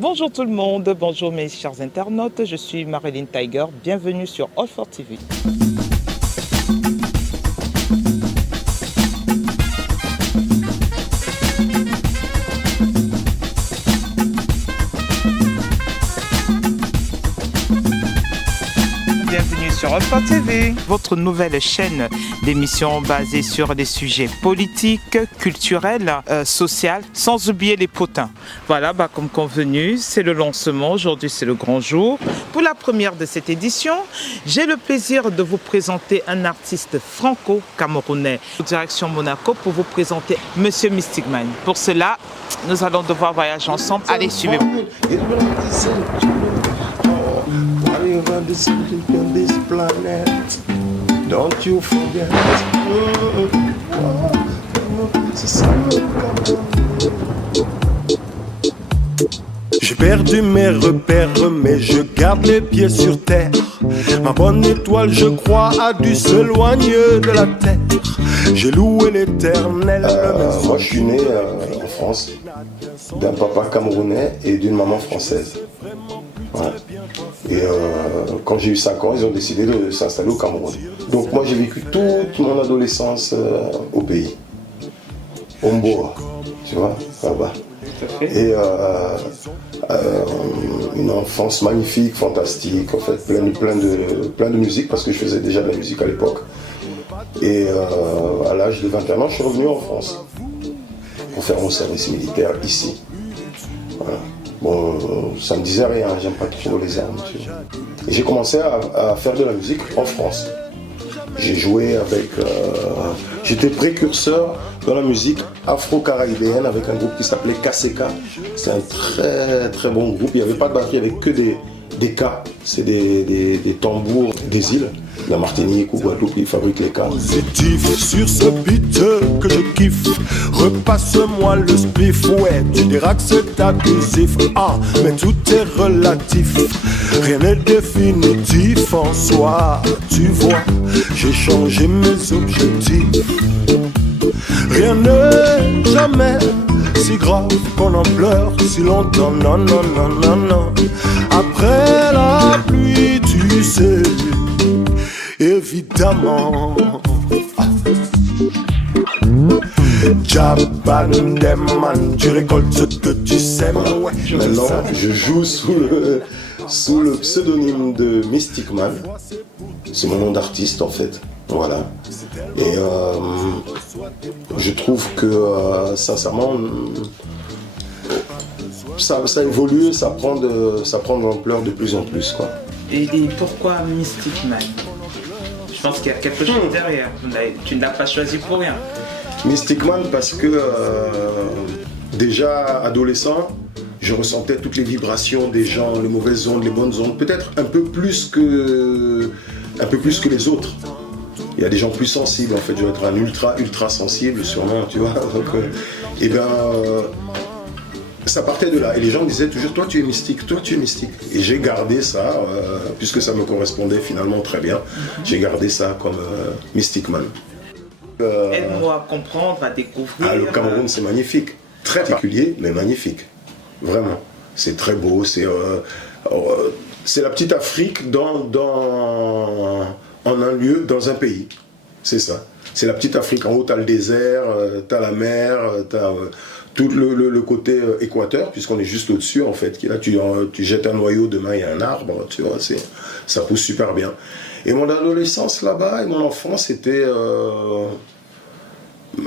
Bonjour tout le monde, bonjour mes chers internautes, je suis Marilyn Tiger, bienvenue sur All for TV. Bienvenue sur All for TV, votre nouvelle chaîne d'émissions basée sur des sujets politiques, culturels, sociaux, sans oublier les potins. Voilà, comme convenu, c'est le lancement, aujourd'hui c'est le grand jour. Pour la première de cette édition, j'ai le plaisir de vous présenter un artiste franco-camerounais. Direction Monaco pour vous présenter Monsieur Mystic Man. Pour cela, nous allons devoir voyager ensemble. Allez, suivez-moi. On this planet, don't you forget. J'ai perdu mes repères, mais je garde les pieds sur terre. Ma bonne étoile, je crois, a dû s'éloigner de la terre. J'ai loué l'éternel. Moi, je suis né en France, d'un papa camerounais et d'une maman française. Ouais. Et quand j'ai eu 5 ans, ils ont décidé de s'installer au Cameroun. Donc moi j'ai vécu toute mon adolescence au pays. Au Mboa, tu vois, là-bas. Et une enfance magnifique, fantastique, en fait, plein de musique, parce que je faisais déjà de la musique à l'époque. Et à l'âge de 21 ans, je suis revenu en France pour faire mon service militaire ici. Voilà. Bon, ça me disait rien, j'aime pas trop les armes. Et j'ai commencé à faire de la musique en France. J'ai joué avec... j'étais précurseur dans la musique afro-caribéenne avec un groupe qui s'appelait KCK. C'est un très très bon groupe, il n'y avait pas de batterie, il n'y avait que des K. C'est des tambours des îles. La Martinique ou Guadeloupe, ils fabriquent les cas. Positif sur ce beat que je kiffe. Repasse-moi le spliff, ouais, tu diras que c'est abusif. Ah, mais tout est relatif. Rien n'est définitif en soi. Tu vois, j'ai changé mes objectifs. Rien n'est jamais si grave qu'on en pleure si longtemps. Non, non, non, non, non. Après la pluie, tu sais. Évidemment, Jabandeman, tu récoltes ce que tu sèmes. Maintenant, je joue sous le pseudonyme de Mystic Man. C'est mon nom d'artiste en fait. Voilà. Et je trouve que sincèrement, ça évolue, ça prend de l'ampleur de plus en plus, quoi. Et pourquoi Mystic Man? Je pense qu'il y a quelque chose derrière. Tu ne l'as pas choisi pour rien. Mystic Man parce que déjà adolescent, je ressentais toutes les vibrations des gens, les mauvaises ondes, les bonnes ondes, peut-être un peu plus que les autres. Il y a des gens plus sensibles en fait. Je dois être un ultra sensible sûrement, tu vois. Donc, ça partait de là et les gens me disaient toujours toi tu es mystique, toi tu es mystique. Et j'ai gardé ça, puisque ça me correspondait finalement très bien, j'ai gardé ça comme Mystic Man. Aide-moi à comprendre, à découvrir. Le Cameroun c'est magnifique, très particulier mais magnifique, vraiment. C'est très beau, c'est la petite Afrique en un lieu, dans un pays, c'est ça. C'est la petite Afrique, en haut t'as le désert, t'as la mer, t'as... tout le côté équateur, puisqu'on est juste au-dessus en fait. Là, tu jettes un noyau, demain il y a un arbre, tu vois, ça pousse super bien. Et mon adolescence là-bas et mon enfance était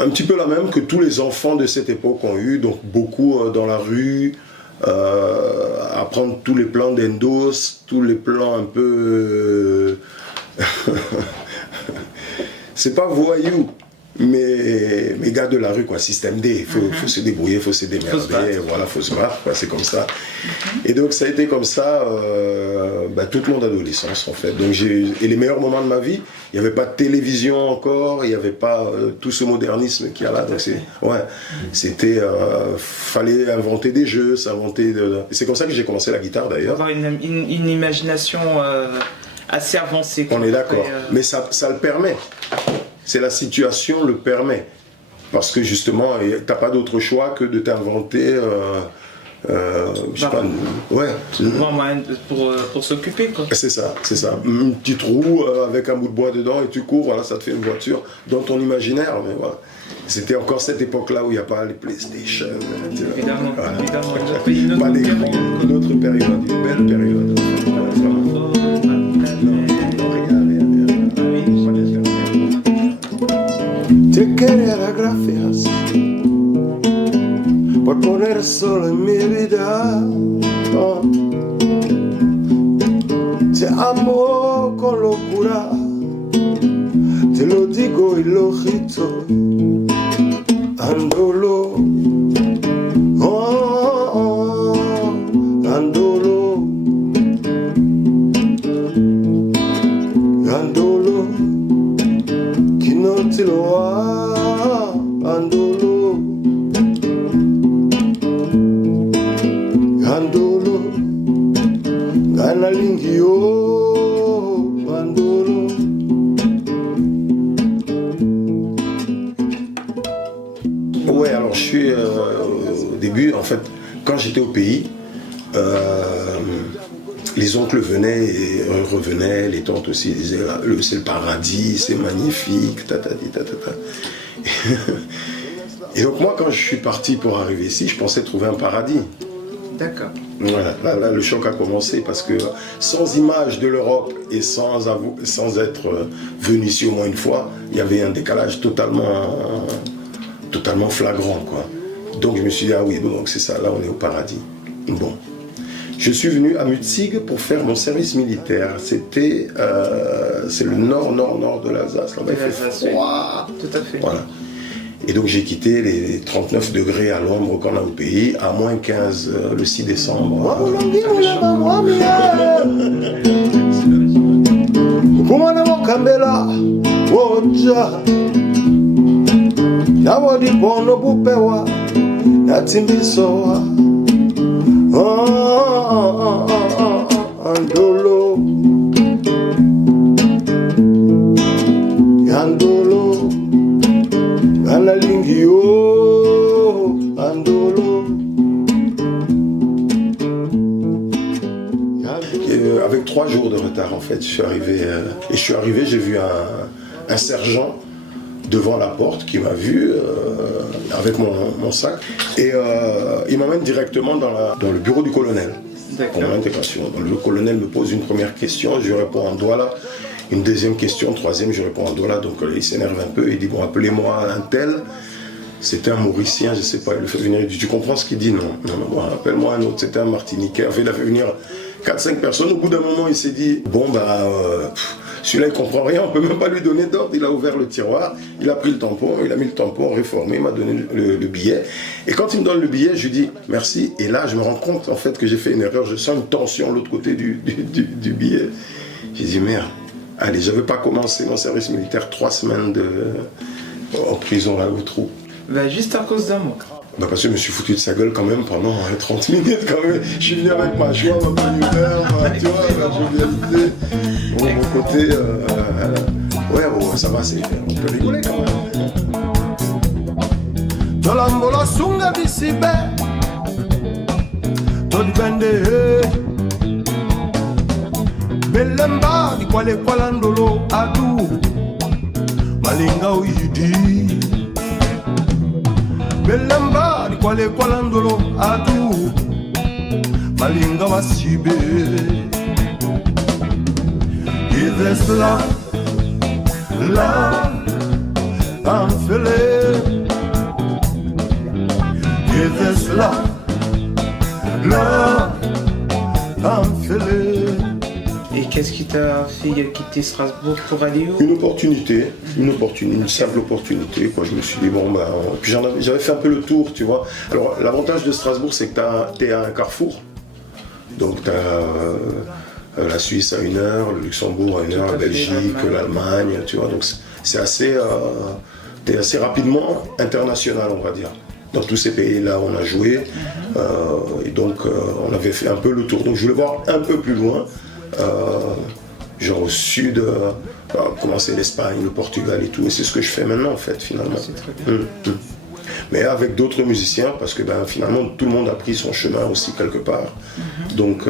un petit peu la même que tous les enfants de cette époque ont eu, donc beaucoup dans la rue, apprendre tous les plans d'endos, tous les plans un peu... c'est pas voyou, mais gars de la rue, quoi, système D, faut se débrouiller, faut se démerder, voilà, faut se battre, quoi, c'est comme ça. Et donc ça a été comme ça toute mon adolescence en fait. Donc et les meilleurs moments de ma vie, il n'y avait pas de télévision encore, il n'y avait pas tout ce modernisme qu'il y a là. Donc c'était, fallait inventer des jeux, s'inventer. C'est comme ça que j'ai commencé la guitare d'ailleurs. Avoir une imagination assez avancée. On est d'accord, mais ça le permet. C'est la situation le permet. Parce que justement, tu n'as pas d'autre choix que de t'inventer je sais pas, ouais. Pour s'occuper, quoi. C'est ça, c'est ça. Un petit trou avec un bout de bois dedans et tu cours, voilà, ça te fait une voiture dans ton imaginaire, mais voilà. C'était encore cette époque-là où il n'y a pas les PlayStation. Évidemment, voilà. évidemment. Pas une autre période, une belle période. Te quería gracias por poner sol en mi vida. Oh. Te amo con locura, te lo digo y lo grito, Andolo, oh, Andolo, Andolo, qui non te lo ha, Andolo, Andolo, Gana lingio, Andolo. Ouais, alors je suis au début, en fait, quand j'étais au pays, les oncles venaient et revenaient, les tantes aussi disaient c'est le paradis, c'est magnifique, tatati, tatata. Et donc moi, quand je suis parti pour arriver ici, je pensais trouver un paradis. D'accord. Voilà, là, le choc a commencé parce que sans image de l'Europe et sans être venu ici au moins une fois, il y avait un décalage totalement flagrant, quoi. Donc je me suis dit, ah oui, bon, donc c'est ça, là on est au paradis. Bon. Je suis venu à Mutzig pour faire mon service militaire. C'est le nord de l'Alsace. Là-bas, il fait froid. Tout à fait. Voilà. Et donc j'ai quitté les 39 degrés à l'ombre qu'on a au pays, à moins 15 le 6 décembre. Andolo, Andolo, Analingio, Andolo. Avec 3 jours de retard en fait, je suis arrivé, j'ai vu un sergent devant la porte qui m'a vu avec mon sac et il m'emmène directement dans le bureau du colonel. Pour mon intégration. Donc, le colonel me pose une première question, je lui réponds en douala, une deuxième question, troisième, je réponds en douala, donc il s'énerve un peu, il dit bon, appelez-moi un tel, c'était un Mauricien, je sais pas, il le fait venir, il dit tu comprends ce qu'il dit? Non, bon, appelle-moi un autre, c'était un Martiniquais, il a fait venir 4-5 personnes, au bout d'un moment il s'est dit bon celui-là il comprend rien, on peut même pas lui donner d'ordre. Il a ouvert le tiroir, il a pris le tampon, il a mis le tampon réformé, il m'a donné le billet. Et quand il me donne le billet, je lui dis merci. Et là, je me rends compte en fait que j'ai fait une erreur. Je sens une tension de l'autre côté du billet. J'ai dit merde. Allez, j'avais pas commencé mon service militaire, 3 semaines en prison là au trou. Ben, juste à cause d'un mot. Bah parce que je me suis foutu de sa gueule quand même pendant 30 minutes quand même. Je suis venu avec ma joie, ma bonne humeur, tu vois, ma jovialité. Bon, mon côté, ouais, bon, ça va, on peut rigoler quand même. Tolambola sunga bisibe, todibende, belemba di kwale kwalandolo adu, malinga uyidi. Belemba di kwale kwalandolo adu malinga wasibe. Give this love, I'm feeling. Give this love, I'm feeling. Et qu'est-ce qui t'a fait quitter Strasbourg pour aller où? Une simple opportunité, quoi. Je me suis dit, bon, puis j'avais fait un peu le tour, tu vois. Alors, l'avantage de Strasbourg, c'est que t'es à un carrefour. Donc, t'as la Suisse à 1 heure, le Luxembourg à 1 heure, la Belgique, l'Allemagne, tu vois. Donc, c'est t'es assez rapidement international, on va dire. Dans tous ces pays-là, on a joué. Et donc, on avait fait un peu le tour. Donc, je voulais voir un peu plus loin. Genre au sud, commencer l'Espagne, le Portugal et tout, et c'est ce que je fais maintenant en fait finalement. Mais avec d'autres musiciens, parce que finalement tout le monde a pris son chemin aussi quelque part. Donc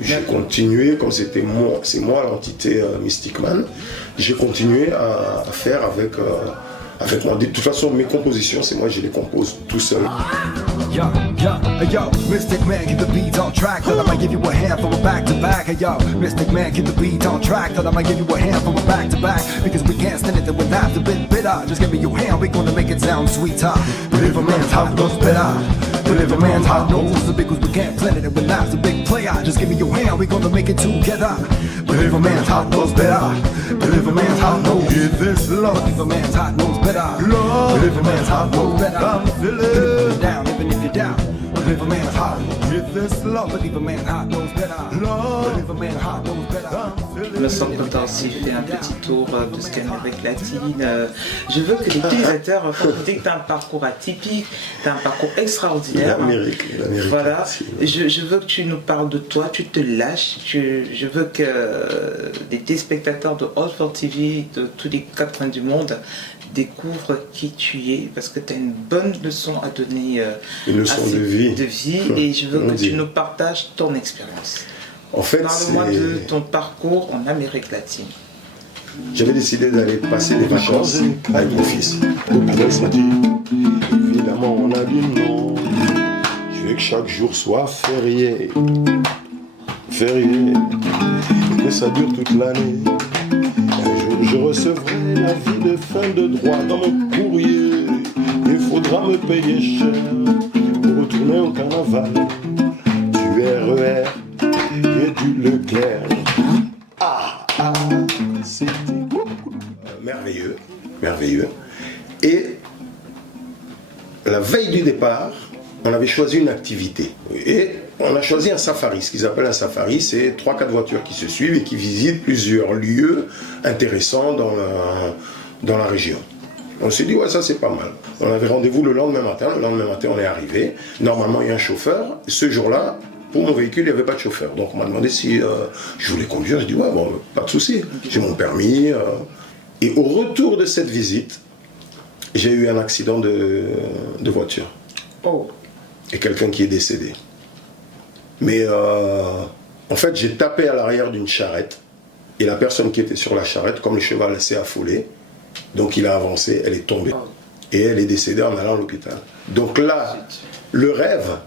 j'ai continué, comme c'est moi l'entité Mystic Man, j'ai continué à faire avec moi. De toute façon, mes compositions, c'est moi, je les compose tout seul. Yo, Mystic Man, keep the beat on track. Thought I might give you a hand from a back to back. Yo, Mystic Man, keep the beat on track. Thought I might give you a hand from a back to back. Because we can't stand it without the bit bitter. Just give me your hand, we gonna make it sound sweeter. Believe a man's heart knows better. Believe a man's heart knows because we can't plan it without the big player. Just give me your hand, we gonna make it together. Believe a man's heart knows better. Believe a man's heart knows this love. Believe a man's heart knows better. Love. Believe a man's heart knows better. I'm feeling down, even if you're down. Believe a man's heart with this love. Believe a man's heart knows better. Love. Believe a man's heart knows better. Il me semble que tu as aussi fait un petit tour de ce qu'est l'Amérique latine. Je veux que les utilisateurs disent que tu as un parcours atypique, tu as un parcours extraordinaire. L'Amérique. Voilà. Je veux que tu nous parles de toi, tu te lâches. Je veux que les téléspectateurs de Old TV, de tous les 4 coins du monde, découvrent qui tu es, parce que tu as une bonne leçon à donner. Une leçon de vie. Et je veux que tu nous partages ton expérience. En fait, parle-moi de ton parcours en Amérique latine. J'avais décidé d'aller passer des vacances avec mon fils. Depuis samedi, évidemment on a dit non. Je veux que chaque jour soit férié. Férié. Et que ça dure toute l'année. Un jour je recevrai l'avis de fin de droit dans mon courrier. Il faudra me payer cher pour retourner au carnaval. Du RER et du Leclerc. C'était merveilleux, merveilleux. Et la veille du départ, on avait choisi une activité. Et on a choisi un safari. Ce qu'ils appellent un safari, c'est 3-4 voitures qui se suivent et qui visitent plusieurs lieux intéressants dans la région. On s'est dit, ouais, ça c'est pas mal. On avait rendez-vous le lendemain matin. Le lendemain matin, on est arrivé. Normalement, il y a un chauffeur. Ce jour-là, pour mon véhicule, il n'y avait pas de chauffeur. Donc on m'a demandé si je voulais conduire. Je dis, ouais, bon, pas de souci. J'ai mon permis. Et au retour de cette visite, j'ai eu un accident de voiture. Oh. Et quelqu'un qui est décédé. Mais en fait, j'ai tapé à l'arrière d'une charrette. Et la personne qui était sur la charrette, comme le cheval s'est affolé, donc il a avancé, elle est tombée. Et elle est décédée en allant à l'hôpital. Donc là, le rêve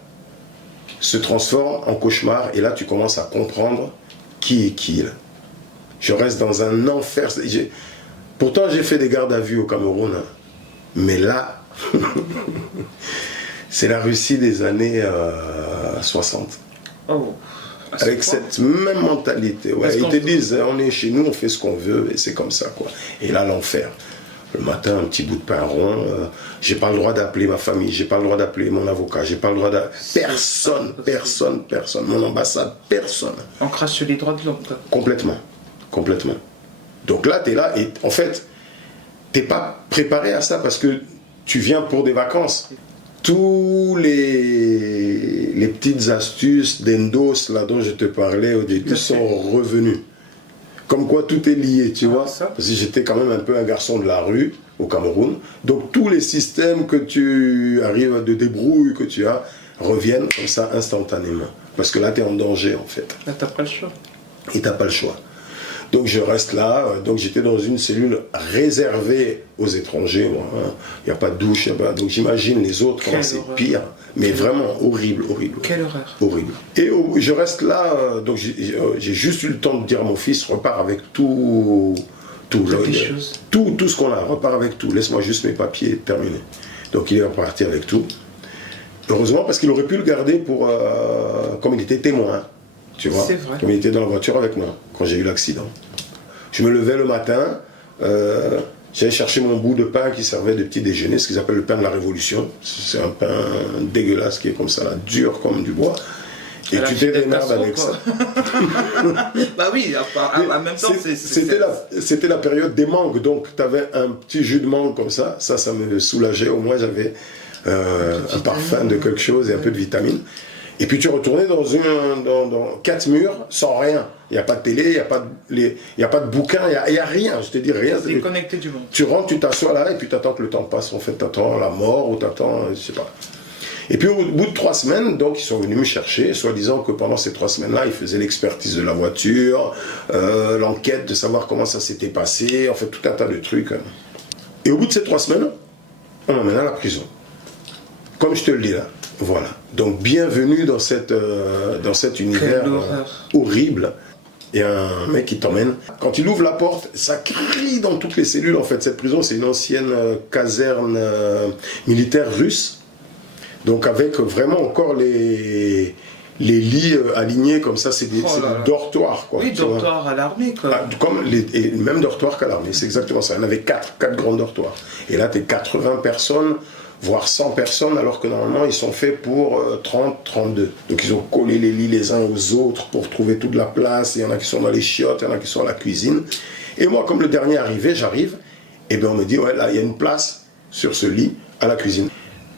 se transforme en cauchemar. Et là, tu commences à comprendre qui est qui. Là. Je reste dans un enfer. Pourtant, j'ai fait des gardes à vue au Cameroun. Hein. Mais là, c'est la Russie des années 60. Oh. Avec cette même mentalité. Ouais, ils te disent, on est chez nous, on fait ce qu'on veut, et c'est comme ça, quoi. Et là, l'enfer. Le matin, un petit bout de pain rond. J'ai pas le droit d'appeler ma famille, j'ai pas le droit d'appeler mon avocat, j'ai pas le droit d'appeler personne. Mon ambassade, personne. On crache sur les droits de l'homme. Complètement. Donc là, tu es là, et en fait, t'es pas préparé à ça parce que tu viens pour des vacances. Tous les petites astuces d'endos là dont je te parlais au début sont revenus. Comme quoi tout est lié, tu vois. Parce que j'étais quand même un peu un garçon de la rue au Cameroun. Donc tous les systèmes que tu arrives de débrouille que tu as reviennent comme ça instantanément. Parce que là tu es en danger en fait. Là t'as pas le choix. Et t'as pas le choix. Donc je reste là, donc j'étais dans une cellule réservée aux étrangers, moi. Hein. Il n'y a pas de douche, donc j'imagine les autres comment c'est pire, mais vraiment horrible. Quelle horreur. Horrible. Et je reste là, donc j'ai juste eu le temps de dire à mon fils, repars avec tout ce qu'on a, repars avec tout, laisse-moi juste mes papiers, terminé. Donc il est reparti avec tout. Heureusement parce qu'il aurait pu le garder pour, comme il était témoin. Tu vois, comme il était dans la voiture avec moi quand j'ai eu l'accident. Je me levais le matin, j'allais chercher mon bout de pain qui servait de petit déjeuner, ce qu'ils appellent le pain de la Révolution. C'est un pain dégueulasse qui est comme ça, là, dur comme du bois. Et tu t'es démerde avec ça. Bah oui, en même temps, c'était la période des mangues, donc tu avais un petit jus de mangue comme ça me soulageait, au moins j'avais un parfum de quelque chose et un peu de vitamine. Et puis tu es retourné dans 4 murs sans rien. Il n'y a pas de télé, il n'y a pas de bouquin, il n'y a rien. Je te dis rien. Déconnecté du monde. Tu rentres, tu t'assois là et puis tu attends que le temps passe. En fait, tu attends la mort ou tu attends, je sais pas. Et puis au bout de 3 semaines, donc ils sont venus me chercher, soi-disant que pendant ces 3 semaines-là, ils faisaient l'expertise de la voiture, l'enquête de savoir comment ça s'était passé, en fait tout un tas de trucs. Et au bout de ces 3 semaines, on m'emmène à la prison. Comme je te le dis là. Voilà. Donc bienvenue dans cet univers horrible. Il y a un mec qui t'emmène. Quand il ouvre la porte, ça crie dans toutes les cellules. En fait, cette prison, c'est une ancienne caserne militaire russe. Donc avec vraiment encore les lits alignés comme ça, c'est des dortoirs. Quoi, oui, dortoirs à l'armée. Et même dortoirs qu'à l'armée, c'est exactement ça. Il y en avait 4 grands dortoirs. Et là, tu es 80 personnes, voire 100 personnes, alors que normalement, ils sont faits pour 30, 32. Donc ils ont collé les lits les uns aux autres pour trouver toute la place. Il y en a qui sont dans les chiottes, il y en a qui sont à la cuisine. Et moi, comme le dernier arrivé, j'arrive, et bien on me dit, ouais, là, il y a une place sur ce lit à la cuisine.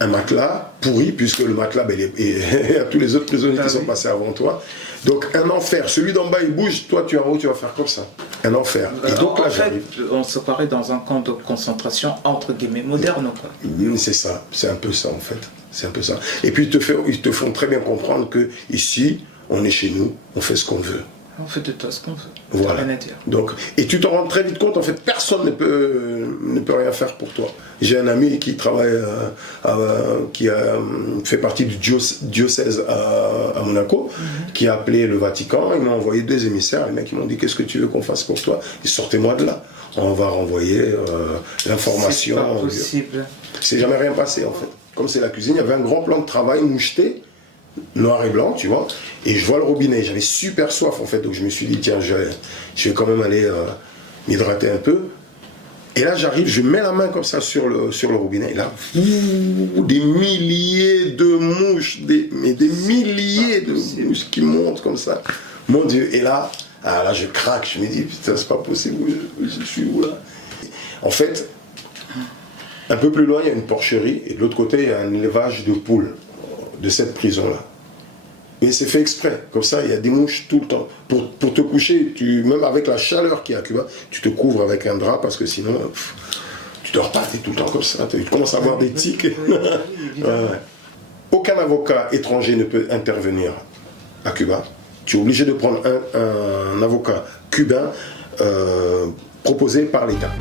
Un matelas pourri, puisque le matelas, il y a tous les autres prisonniers qui sont passés avant toi. Donc un enfer. Celui d'en bas, il bouge, toi tu es en haut, tu vas faire comme ça. Un enfer. Et donc là, j'arrive. On se paraît dans un camp de concentration, entre guillemets, moderne, quoi. C'est ça, c'est un peu ça en fait. C'est un peu ça. Et puis ils te font très bien comprendre que ici, on est chez nous, on fait ce qu'on veut. On fait de toi ce qu'on veut. Voilà. Rien à dire. Donc, et tu t'en rends très vite compte, en fait, personne ne peut rien faire pour toi. J'ai un ami qui travaille, qui fait partie du diocèse à Monaco, qui a appelé le Vatican. Ils m'ont envoyé 2 émissaires. Les mecs, ils m'ont dit, qu'est-ce que tu veux qu'on fasse pour toi? Et sortez-moi de là. On va renvoyer l'information. C'est pas possible. C'est jamais rien passé, en fait. Comme c'est la cuisine, il y avait un grand plan de travail moucheté, noir et blanc, tu vois, et je vois le robinet. J'avais super soif, en fait, donc je me suis dit, tiens, je vais quand même aller m'hydrater un peu. Et là, j'arrive, je mets la main comme ça sur le robinet, et là, des milliers de mouches, des milliers de mouches qui montent comme ça. Mon Dieu, et là, je craque, je me dis, putain, c'est pas possible, je suis où là? En fait, un peu plus loin, il y a une porcherie, et de l'autre côté, il y a un élevage de poules de cette prison-là. Et c'est fait exprès, comme ça, il y a des mouches tout le temps. Pour te coucher, même avec la chaleur qu'il y a à Cuba, tu te couvres avec un drap, parce que sinon, tu dors pas, tu es tout le temps comme ça, tu commences à avoir des tics. Ouais. Aucun avocat étranger ne peut intervenir à Cuba. Tu es obligé de prendre un avocat cubain proposé par l'État.